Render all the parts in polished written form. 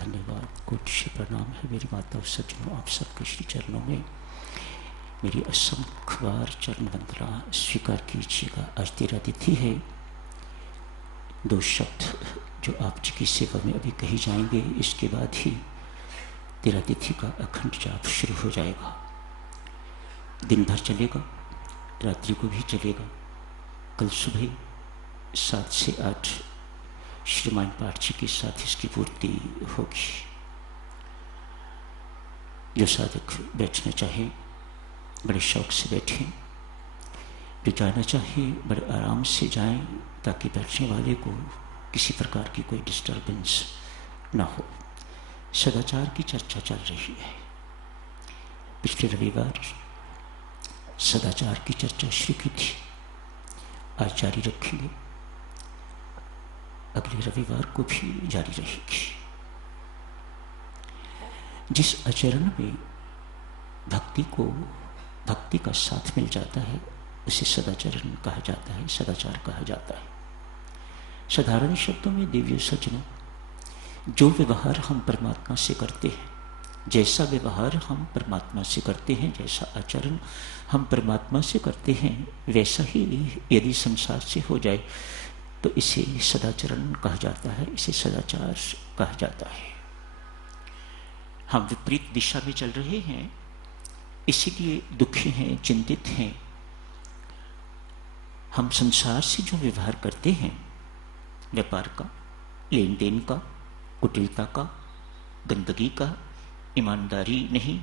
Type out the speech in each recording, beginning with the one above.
धन्यवाद, कोटि श्री प्रणाम है मेरी माता और सज्जनों, आप सबके श्री चरणों में मेरी असंख्य बार चरण वंदना स्वीकार कीजिएगा। आज तेरा तिथि है। दो शब्द जो आप जी की सेवा में अभी कही जाएंगे, इसके बाद ही तेरा तिथि का अखंड जाप शुरू हो जाएगा। दिन भर चलेगा, रात्रि को भी चलेगा। कल सुबह 7 से 8 श्रीमान पाठ जी के साथ इसकी पूर्ति होगी। जो साधक बैठना चाहे बड़े शौक से बैठें, जो जाना चाहे बड़े आराम से जाएं, ताकि बैठने वाले को किसी प्रकार की कोई डिस्टर्बेंस ना हो। सदाचार की चर्चा चल रही है। पिछले रविवार सदाचार की चर्चा शुरू की थी, आज जारी रखेंगे, अगले रविवार को भी जारी रहेगी। जिस आचरण में भक्ति का साथ मिल जाता है उसे सदाचरण कहा जाता है, सदाचार कहा जाता है। साधारण शब्दों में देवियों सज्जनों, जो व्यवहार हम परमात्मा से करते हैं, जैसा व्यवहार हम परमात्मा से करते हैं, जैसा आचरण हम परमात्मा से करते हैं, वैसा ही यदि संसार से हो जाए तो इसे सदाचरण कहा जाता है, इसे सदाचार कहा जाता है। हम विपरीत दिशा में चल रहे हैं, इसीलिए दुखी हैं, चिंतित हैं। हम संसार से जो व्यवहार करते हैं, व्यापार का, लेन देन का, कुटिलता का, गंदगी का, ईमानदारी नहीं,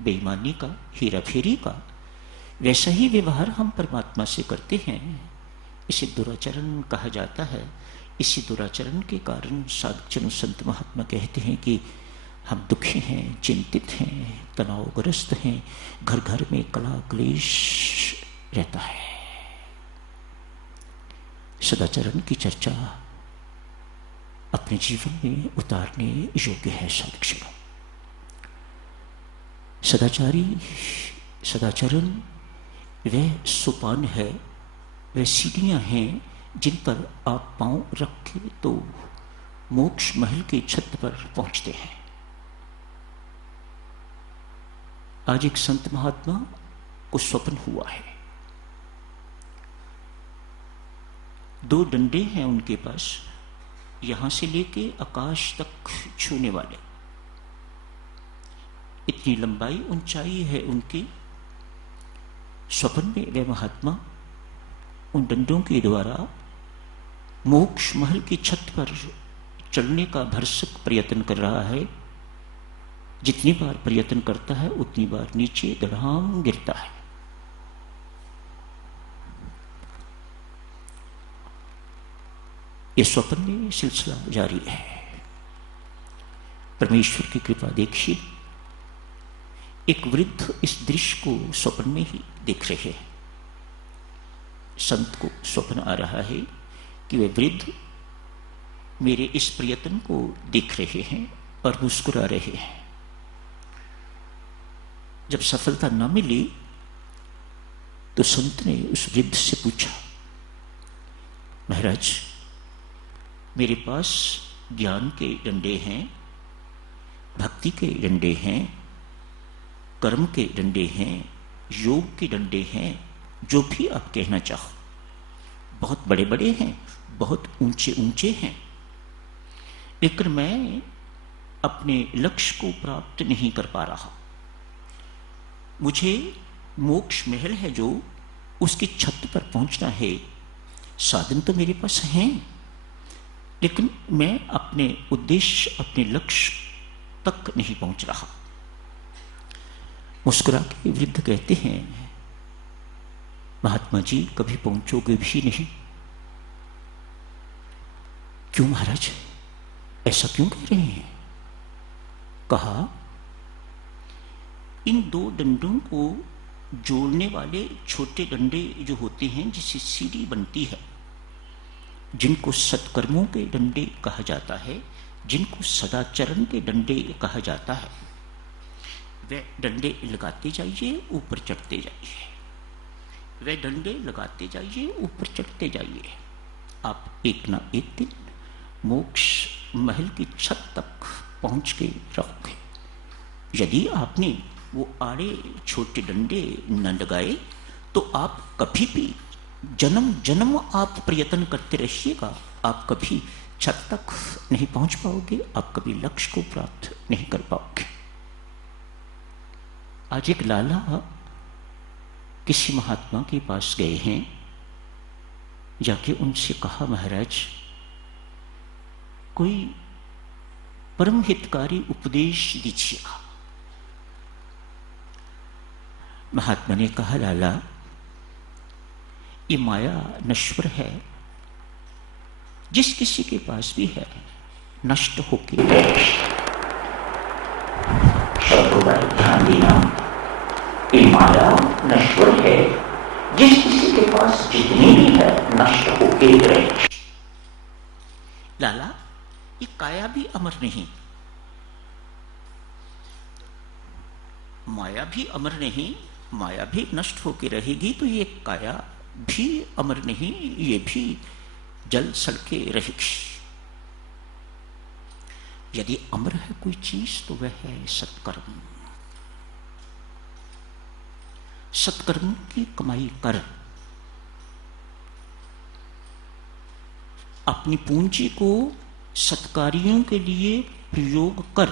बेईमानी का, हेरा फेरी का, वैसा ही व्यवहार हम परमात्मा से करते हैं। इसे दुराचरण कहा जाता है। इसी दुराचरण के कारण साधुजन संत महात्मा कहते हैं कि हम दुखी हैं, चिंतित हैं, तनावग्रस्त हैं, घर घर में कलह क्लेश रहता है। सदाचरण की चर्चा अपने जीवन में उतारने योग्य है साधुजनों। सदाचरण वह सोपान है, वह सीढ़ियां हैं जिन पर आप पांव रखे तो मोक्ष महल के छत पर पहुंचते हैं। आज एक संत महात्मा को स्वप्न हुआ है। 2 डंडे हैं उनके पास, यहां से लेके आकाश तक छूने वाले। इतनी लंबाई ऊंचाई है उनकी। स्वप्न में वह महात्मा उन डंडों के द्वारा मोक्ष महल की छत पर चढ़ने का भरसक प्रयत्न कर रहा है। जितनी बार प्रयत्न करता है उतनी बार नीचे धड़ाम गिरता है। यह स्वप्न में सिलसिला जारी है। परमेश्वर की कृपा देखिए, एक वृद्ध इस दृश्य को स्वप्न में ही देख रहे हैं। संत को स्वप्न आ रहा है कि वे वृद्ध मेरे इस प्रयत्न को देख रहे हैं और मुस्कुरा रहे हैं। जब सफलता न मिली तो संत ने उस वृद्ध से पूछा, महाराज, मेरे पास ज्ञान के डंडे हैं, भक्ति के डंडे हैं, कर्म के डंडे हैं, योग के डंडे हैं, जो भी आप कहना चाहो, बहुत बड़े बड़े हैं, बहुत ऊंचे ऊंचे हैं, लेकिन मैं अपने लक्ष्य को प्राप्त नहीं कर पा रहा। मुझे मोक्ष महल है जो, उसकी छत पर पहुंचना है। साधन तो मेरे पास हैं, लेकिन मैं अपने उद्देश्य, अपने लक्ष्य तक नहीं पहुंच रहा। मुस्कुरा के वृद्ध कहते हैं, महात्मा जी कभी पहुंचोगे भी नहीं। क्यों महाराज, ऐसा क्यों कह रहे हैं? कहा, इन 2 डंडों को जोड़ने वाले छोटे डंडे जो होते हैं, जिससे सीढ़ी बनती है, जिनको सत्कर्मों के डंडे कहा जाता है, जिनको सदाचरण के डंडे कहा जाता है, वे डंडे लगाते जाइए, ऊपर चढ़ते जाइए। वे डंडे लगाते जाइए, ऊपर चढ़ते जाइए। आप एक ना एक दिन मोक्ष महल की छत तक पहुंच के रहोगे। यदि आपने वो आड़े छोटे डंडे न लगाए तो आप कभी भी जन्म जन्म आप प्रयत्न करते रहिएगा, आप कभी छत तक नहीं पहुंच पाओगे, आप कभी लक्ष्य को प्राप्त नहीं कर पाओगे। आज एक लाला किसी महात्मा के पास गए हैं, जाके उनसे कहा, महाराज कोई परम हितकारी उपदेश दीजिएगा। महात्मा ने कहा, लाला ये माया नश्वर है, जिस किसी के पास भी है नष्ट होके ध्यान देना, ये माया नश्वर है, जिस किसी के पास जितनी भी है नष्ट होके रहे। लाला ये काया भी अमर नहीं, माया भी अमर नहीं, माया भी नष्ट होके रहेगी, तो ये काया भी अमर नहीं, ये भी जल सड़के रहेगी। यदि अमर है कोई चीज तो वह है सत्कर्म। सत्कर्म की कमाई कर, अपनी पूंजी को सत्कार्यों के लिए प्रयोग कर,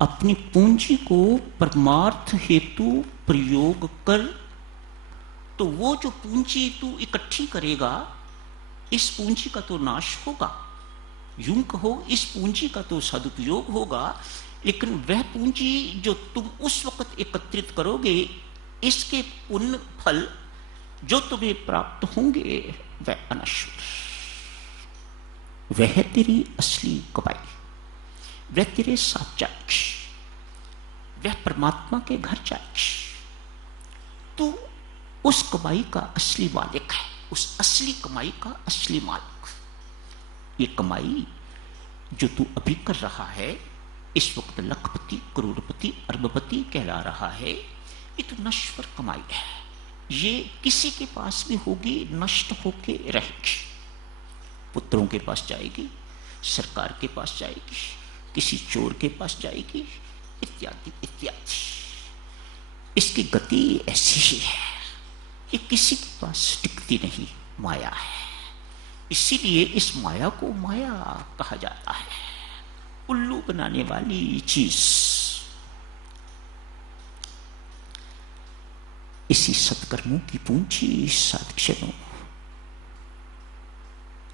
अपनी पूंजी को परमार्थ हेतु प्रयोग कर, तो वो जो पूंजी तू इकट्ठी करेगा, इस पूंजी का तो नाश होगा, यूं कहो इस पूंजी का तो सदुपयोग होगा, लेकिन वह पूंजी जो तुम उस वक्त एकत्रित करोगे, इसके पुण्य फल जो तुम्हें प्राप्त होंगे वह अनश्वर, वह तेरी असली कमाई, वह तेरे साथ जाएगी, वह परमात्मा के घर जाएगी। तू उस कमाई का असली मालिक है, उस असली कमाई का असली मालिक। ये कमाई जो तू अभी कर रहा है, इस वक्त लखपति करोड़पति अरबपति कहला रहा है, ये तो नश्वर कमाई है, ये किसी के पास भी होगी, नष्ट होके रहेगी। पुत्रों के पास जाएगी, सरकार के पास जाएगी, किसी चोर के पास जाएगी, इत्यादि इत्यादि। इसकी गति ऐसी ही है, ये किसी के पास टिकती नहीं, माया है। इसीलिए इस माया को माया कहा जाता है, उल्लू बनाने वाली चीज। इसी सत्कर्मों की पूंजी साधक्षणों,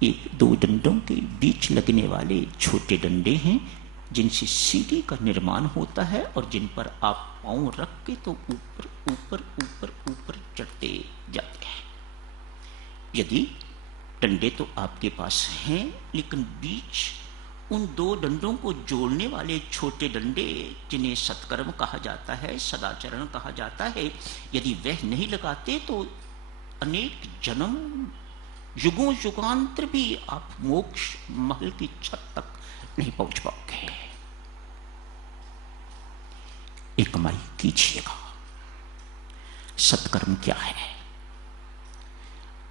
एक दो डंडों के बीच लगने वाले छोटे डंडे हैं, जिनसे सीढ़ी का निर्माण होता है और जिन पर आप पांव रख के तो ऊपर ऊपर ऊपर ऊपर चढ़ते जाते हैं। यदि डंडे तो आपके पास हैं, लेकिन बीच उन दो डंडों को जोड़ने वाले छोटे डंडे, जिन्हें सत्कर्म कहा जाता है, सदाचरण कहा जाता है, यदि वह नहीं लगाते तो अनेक जन्म युगों युगांतर भी आप मोक्ष महल की छत तक नहीं पहुंच पाओगे। एक कमाई कीजिएगा। सत्कर्म क्या है?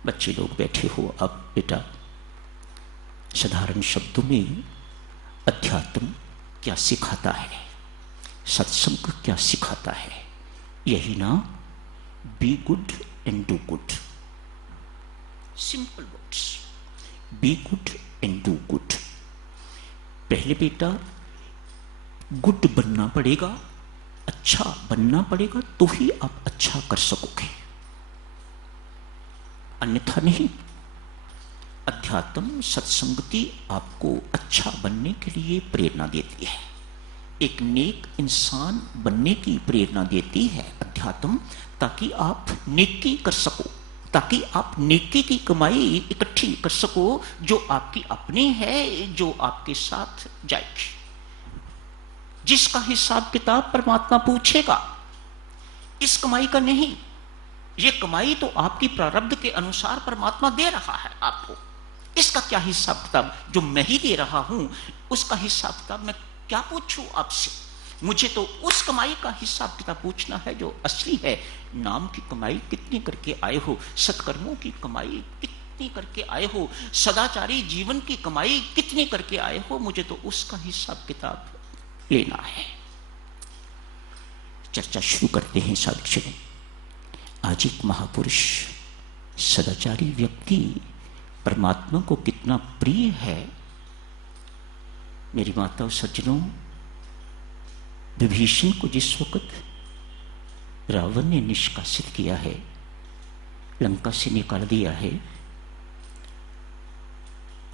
बच्चे लोग बैठे हो, अब बेटा साधारण शब्दों में अध्यात्म क्या सिखाता है, सत्संग क्या सिखाता है, यही ना, be good and do good. Simple words, be good and do good. पहले बेटा गुड बनना पड़ेगा, अच्छा बनना पड़ेगा, तो ही आप अच्छा कर सकोगे, अन्यथा नहीं। अध्यात्म सत्संगति आपको अच्छा बनने के लिए प्रेरणा देती है, एक नेक इंसान बनने की प्रेरणा देती है अध्यात्म, ताकि आप नेकी कर सको, ताकि आप नेकी की कमाई इकट्ठी कर सको, जो आपकी अपनी है, जो आपके साथ जाएगी, जिसका हिसाब किताब परमात्मा पूछेगा। इस कमाई का नहीं, ये कमाई तो आपकी प्रारब्ध के अनुसार परमात्मा दे रहा है आपको। इसका क्या हिसाब किताब, जो मैं ही दे रहा हूं उसका हिसाब किताब मैं क्या पूछूं आपसे? मुझे तो उस कमाई का हिसाब किताब पूछना है जो असली है। नाम की कमाई कितनी करके आए हो, सत्कर्मों की कमाई कितनी कितनी करके आए हो, सदाचारी जीवन की कमाई कितनी करके आए हो, मुझे तो उसका हिसाब किताब लेना है। चर्चा शुरू करते हैं साधक। आज एक महापुरुष सदाचारी व्यक्ति परमात्मा को कितना प्रिय है। मेरी माता और सज्जनों, विभीषण को जिस वक्त रावण ने निष्कासित किया है, लंका से निकाल दिया है,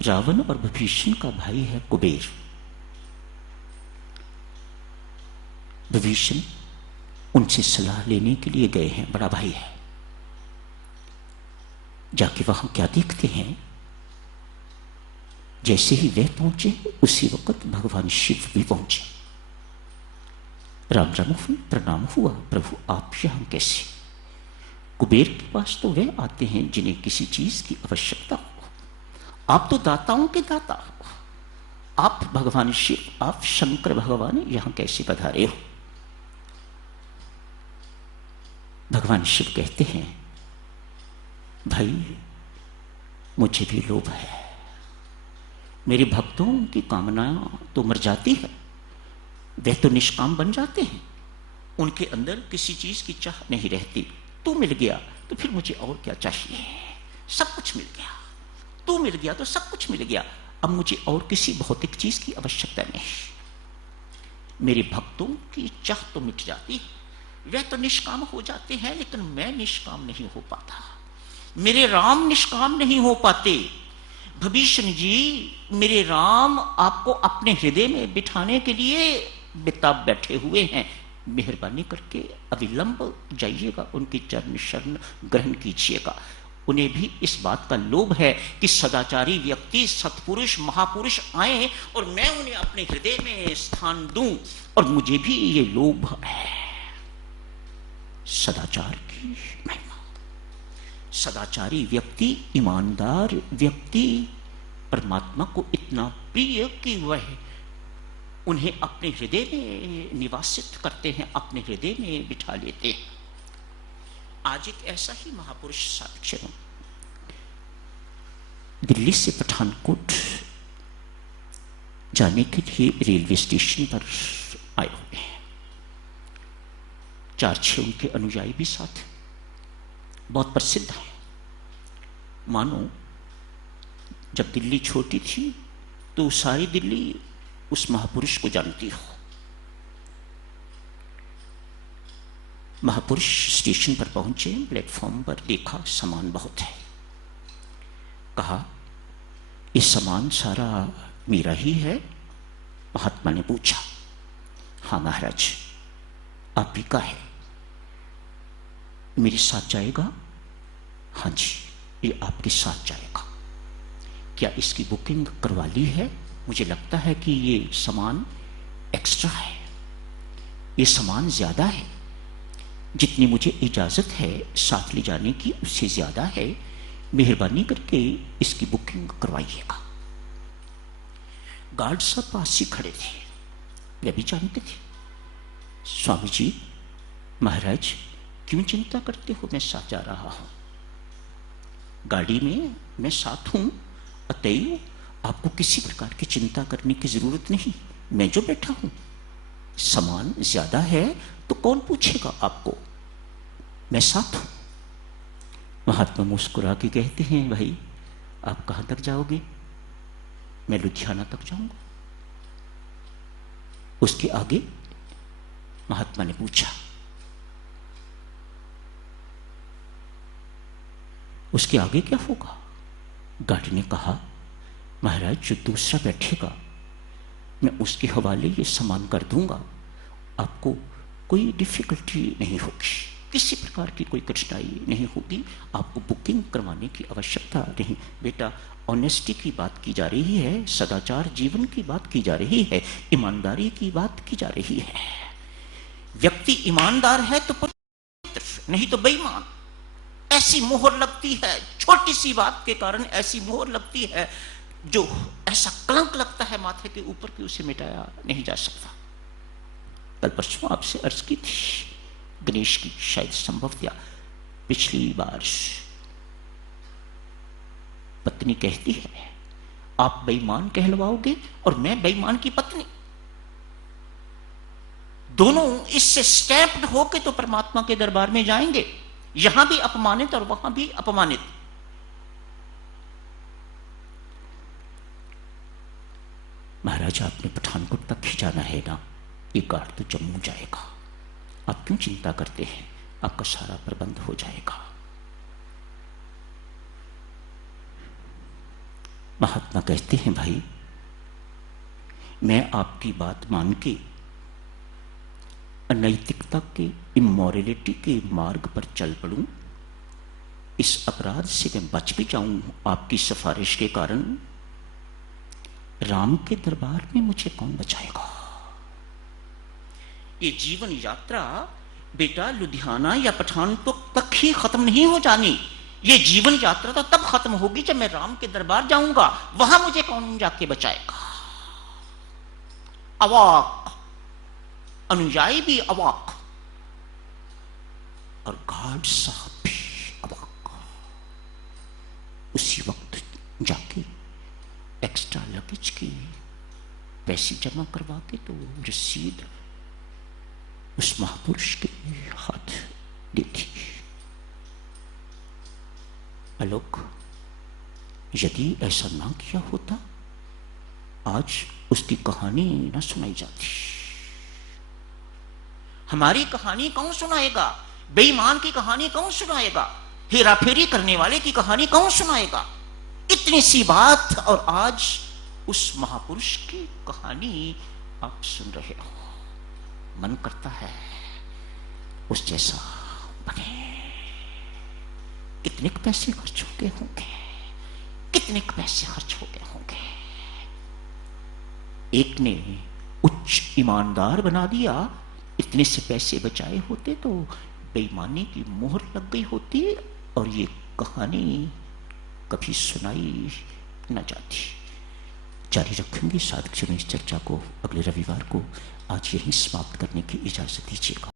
रावण और विभीषण का भाई है कुबेर। विभीषण उनसे सलाह लेने के लिए गए हैं, बड़ा भाई है। जाके वहां क्या देखते हैं, जैसे ही वे पहुंचे उसी वक्त भगवान शिव भी पहुंचे। राम राम हुई, प्रणाम हुआ, प्रभु आप यहां कैसे? कुबेर के पास तो वे आते हैं जिन्हें किसी चीज की आवश्यकता हो, आप तो दाताओं के दाता हो, आप भगवान शिव, आप शंकर भगवान यहां कैसे पधारे हो? भगवान शिव कहते हैं, भाई मुझे भी लोभ है, मेरे भक्तों की कामनाएं तो मर जाती है, वे तो निष्काम बन जाते हैं, उनके अंदर किसी चीज की चाह नहीं रहती। तू मिल गया तो फिर मुझे और क्या चाहिए, सब कुछ मिल गया, तू मिल गया तो सब कुछ मिल गया, अब मुझे और किसी भौतिक चीज की आवश्यकता नहीं। मेरे भक्तों की चाह तो मिट जाती है, वे तो निष्काम हो जाते हैं, लेकिन मैं निष्काम नहीं हो पाता, मेरे राम निष्काम नहीं हो पाते। विभीषण जी, मेरे राम आपको अपने हृदय में बिठाने के लिए बेताब बैठे हुए हैं, मेहरबानी करके अविलंब जाइएगा, उनकी चरण शरण ग्रहण कीजिएगा। उन्हें भी इस बात का लोभ है कि सदाचारी व्यक्ति, सत्पुरुष, महापुरुष आए और मैं उन्हें अपने हृदय में स्थान दूं, और मुझे भी ये लोभ है। सदाचार की महिमा, सदाचारी व्यक्ति, ईमानदार व्यक्ति परमात्मा को इतना प्रिय कि वह उन्हें अपने हृदय में निवासित करते हैं, अपने हृदय में बिठा लेते हैं। आज एक ऐसा ही महापुरुष साधक दिल्ली से पठानकोट जाने के लिए रेलवे स्टेशन पर आए हुए हैं। 4-6 उनके अनुयायी भी साथ, बहुत प्रसिद्ध है। मानो जब दिल्ली छोटी थी तो सारी दिल्ली उस महापुरुष को जानती हो। महापुरुष स्टेशन पर पहुंचे, प्लेटफॉर्म पर देखा सामान बहुत है, कहा ये सामान सारा मेरा ही है? महात्मा ने पूछा, हाँ महाराज आप ही का है। मेरे साथ जाएगा? हाँ जी ये आपके साथ जाएगा। क्या इसकी बुकिंग करवा ली है? मुझे लगता है कि ये सामान एक्स्ट्रा है, ये सामान ज्यादा है, जितनी मुझे इजाजत है साथ ले जाने की उससे ज्यादा है, मेहरबानी करके इसकी बुकिंग करवाइएगा। गार्ड साहब पास ही खड़े थे, वे भी जानते थे। स्वामी जी, महाराज क्यों चिंता करते हो, मैं साथ जा रहा हूं, गाड़ी में मैं साथ हूं, अतएव आपको किसी प्रकार की चिंता करने की जरूरत नहीं, मैं जो बैठा हूं। सामान ज्यादा है तो कौन पूछेगा आपको, मैं साथ हूं। महात्मा मुस्कुरा के कहते हैं, भाई आप कहां तक जाओगे? मैं लुधियाना तक जाऊंगा। उसके आगे? महात्मा ने पूछा। उसके आगे क्या होगा? गार्ड ने कहा, महाराज जो दूसरा बैठेगा मैं उसके हवाले ये सामान कर दूंगा, आपको कोई डिफिकल्टी नहीं होगी, किसी प्रकार की कोई कठिनाई नहीं होगी, आपको बुकिंग करवाने की आवश्यकता नहीं। बेटा ऑनेस्टी की बात की जा रही है, सदाचार जीवन की बात की जा रही है, ईमानदारी की बात की जा रही है। व्यक्ति ईमानदार है तो पवित्र, नहीं तो बेईमान। ऐसी मोहर लगती है, छोटी सी बात के कारण ऐसी मोहर लगती है, जो ऐसा कलंक लगता है माथे के ऊपर कि उसे मिटाया नहीं जा सकता। कल परसों आपसे अर्ज की थी, गणेश की शायद संभव था पिछली बार, पत्नी कहती है आप बेईमान कहलवाओगे और मैं बेईमान की पत्नी, दोनों इससे स्टैम्प्ड होके तो परमात्मा के दरबार में जाएंगे, यहां भी अपमानित और वहां भी अपमानित। महाराज आपने पठानकोट तक ही जाना है ना, ये कार तो जम्मू जाएगा, आप क्यों चिंता करते हैं, आपका सारा प्रबंध हो जाएगा। महात्मा कहते हैं भाई मैं आपकी बात मान के अनैतिकता के, इमोरलिटी के मार्ग पर चल पड़ूं, इस अपराध से मैं बच भी जाऊं आपकी सिफारिश के कारण, राम के दरबार में मुझे कौन बचाएगा। ये जीवन यात्रा बेटा लुधियाना या पठानकोट तक ही खत्म नहीं हो जानी, ये जीवन यात्रा तो तब खत्म होगी जब मैं राम के दरबार जाऊंगा, वहां मुझे कौन जाके बचाएगा। अवाक, अनुयायी भी अवाक और गार्ड साहब भी अवाक। उसी वक्त जाके एक्स्ट्रा लगेज की पैसे जमा करवा के तो रसीद उस महापुरुष के हाथ देती। आलोक, यदि ऐसा ना किया होता आज उसकी कहानी ना सुनाई जाती। हमारी कहानी कौन सुनाएगा, बेईमान की कहानी कौन सुनाएगा, हेराफेरी करने वाले की कहानी कौन सुनाएगा। इतनी सी बात और आज उस महापुरुष की कहानी आप सुन रहे हो, मन करता है उस जैसा बने। कितने पैसे खर्च हो गए होंगे, कितने पैसे खर्च हो गए होंगे। एक ने उच्च ईमानदार बना दिया, इतने से पैसे बचाए होते तो बेईमानी की मोहर लग गई होती और ये कहानी कभी सुनाई न जाती। जारी रखेंगे साधक जन इस चर्चा को अगले रविवार को। आज यही समाप्त करने की इजाजत दीजिएगा।